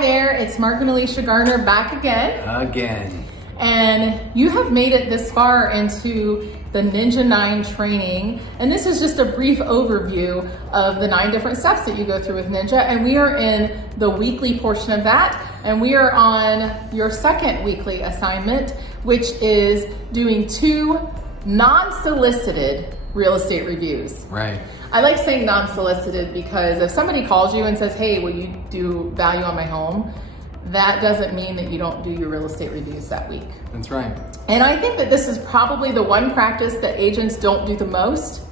there, it's Mark and Alicia Garner back again. And you have made it this far into the Ninja 9 training. And this is just a brief overview of the 9 different steps that you go through with Ninja. And we are in the weekly portion of that. And we are on your second weekly assignment, which is doing 2 non-solicited real estate reviews. Right. I like saying non-solicited because if somebody calls you and says, hey, will you do value on my home? That doesn't mean that you don't do your real estate reviews that week. That's right. And I think that this is probably the one practice that agents don't do the most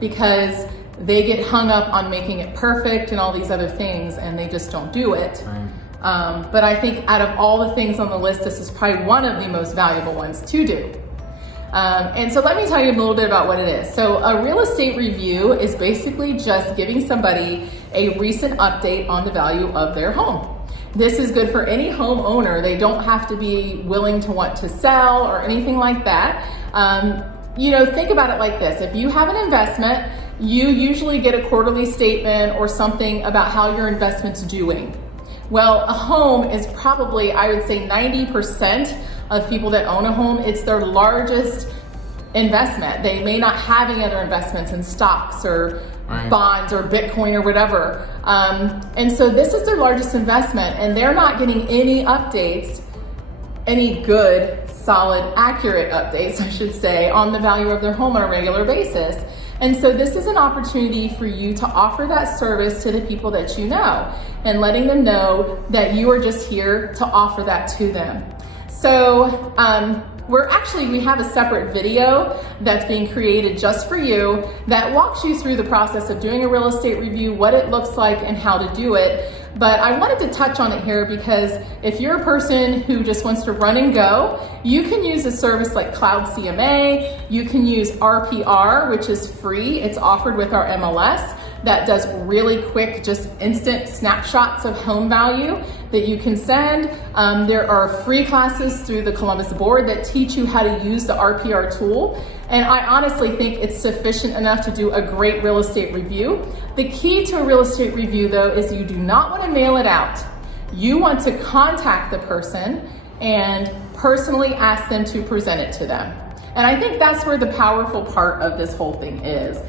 because they get hung up on making it perfect and all these other things and they just don't do it. Right. But I think out of all the things on the list, this is probably one of the most valuable ones to do. And so let me tell you a little bit about what it is. So a real estate review is basically just giving somebody a recent update on the value of their home. This is good for any homeowner. They don't have to be willing to want to sell or anything like that. Think about it like this. If you have an investment, you usually get a quarterly statement or something about how your investment's doing. Well, a home is probably, I would say 90% of people that own a home, it's their largest investment. They may not have any other investments in stocks or bonds or Bitcoin or whatever. And so this is their largest investment and they're not getting any updates, any good, solid, accurate updates, I should say, on the value of their home on a regular basis. And so this is an opportunity for you to offer that service to the people that you know and letting them know that you are just here to offer that to them. So we have a separate video that's being created just for you that walks you through the process of doing a real estate review, what it looks like and how to do it. But I wanted to touch on it here because if you're a person who just wants to run and go, you can use a service like Cloud CMA. You can use RPR, which is free. It's offered with our MLS that does really quick, just instant snapshots of home value that you can send. There are free classes through the Columbus board that teach you how to use the RPR tool. And I honestly think it's sufficient enough to do a great real estate review. The key to a real estate review though is you do not want to mail it out. You want to contact the person and personally ask them to present it to them. And I think that's where the powerful part of this whole thing is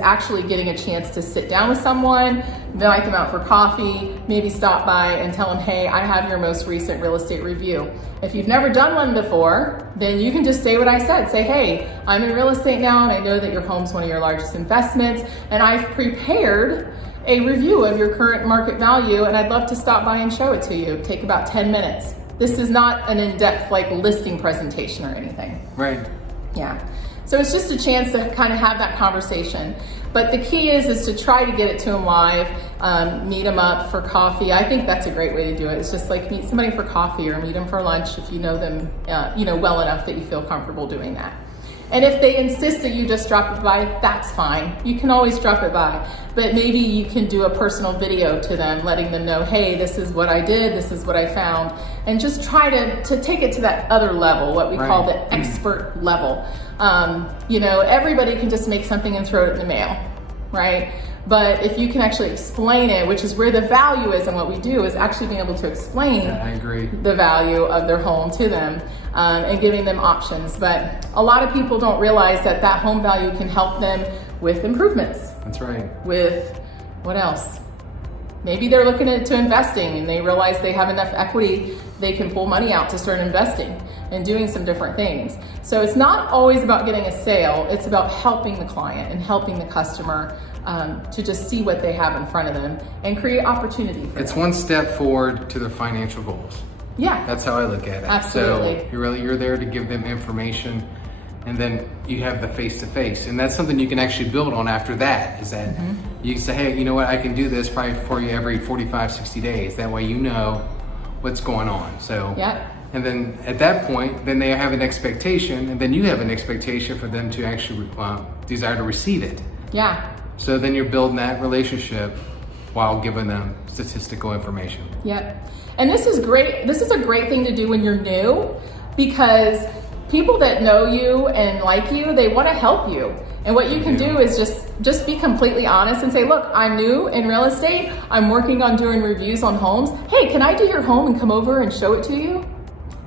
actually getting a chance to sit down with someone, invite them out for coffee, maybe stop by and tell them, hey, I have your most recent real estate review. If you've never done one before, then you can just say what I said. Say, hey, I'm in real estate now and I know that your home's one of your largest investments and I've prepared a review of your current market value and I'd love to stop by and show it to you. Take about 10 minutes. This is not an in-depth listing presentation or anything. Right. Yeah. So it's just a chance to kind of have that conversation. But the key is to try to get it to them live, meet them up for coffee. I think that's a great way to do it. It's just like meet somebody for coffee or meet them for lunch if you know them well enough that you feel comfortable doing that. And if they insist that you just drop it by, that's fine. You can always drop it by. But maybe you can do a personal video to them, letting them know, hey, this is what I did, this is what I found. And just try to take it to that other level, what we call the expert level. Everybody can just make something and throw it in the mail, right? But if you can actually explain it, which is where the value is and what we do is actually being able to explain the value of their home to them and giving them options. But a lot of people don't realize that home value can help them with improvements. That's right. With what else? Maybe they're looking into investing and they realize they have enough equity, they can pull money out to start investing and doing some different things. So it's not always about getting a sale, it's about helping the client and helping the customer to just see what they have in front of them and create opportunity for It's them. one step forward to their financial goals. Yeah. That's how I look at it. Absolutely. So you're there to give them information and then you have the face-to-face. And that's something you can actually build on after that, is that you say, hey, you know what, I can do this probably for you every 45, 60 days. That way you know what's going on. So, and then at that point, then they have an expectation and then you have an expectation for them to actually desire to receive it. Yeah. So then you're building that relationship while giving them statistical information. Yep. And this is great. This is a great thing to do when you're new because people that know you and like you, they want to help you. And what you can do is just be completely honest and say, look, I'm new in real estate. I'm working on doing reviews on homes. Hey, can I do your home and come over and show it to you?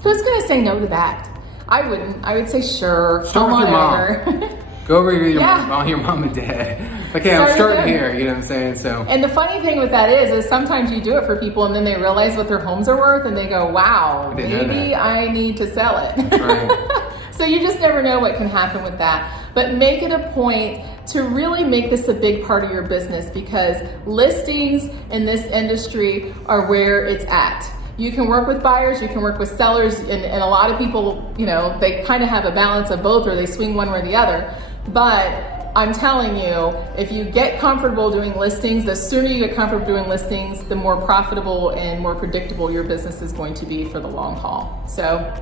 Who's going to say no to that? I wouldn't. I would say, sure. Start with your mom. Go over with your mom and dad. Okay, I'm starting here, you know what I'm saying? So. And the funny thing with that is sometimes you do it for people and then they realize what their homes are worth and they go, wow, maybe I need to sell it. That's right. So you just never know what can happen with that. But make it a point to really make this a big part of your business, because listings in this industry are where it's at. You can work with buyers, you can work with sellers, and a lot of people, you know, they kind of have a balance of both, or they swing one way or the other. But I'm telling you, if you get comfortable doing listings, the sooner you get comfortable doing listings, the more profitable and more predictable your business is going to be for the long haul. So,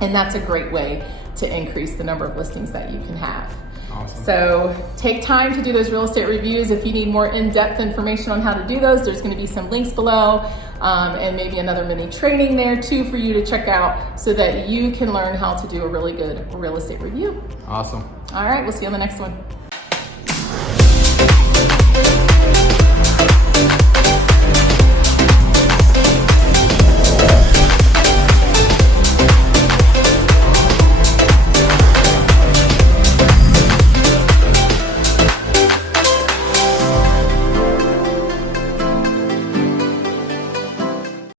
and that's a great way to increase the number of listings that you can have. Awesome. So take time to do those real estate reviews. If you need more in-depth information on how to do those, there's going to be some links below, and maybe another mini training there too for you to check out, so that you can learn how to do a really good real estate review. Awesome. All right, we'll see you on the next one.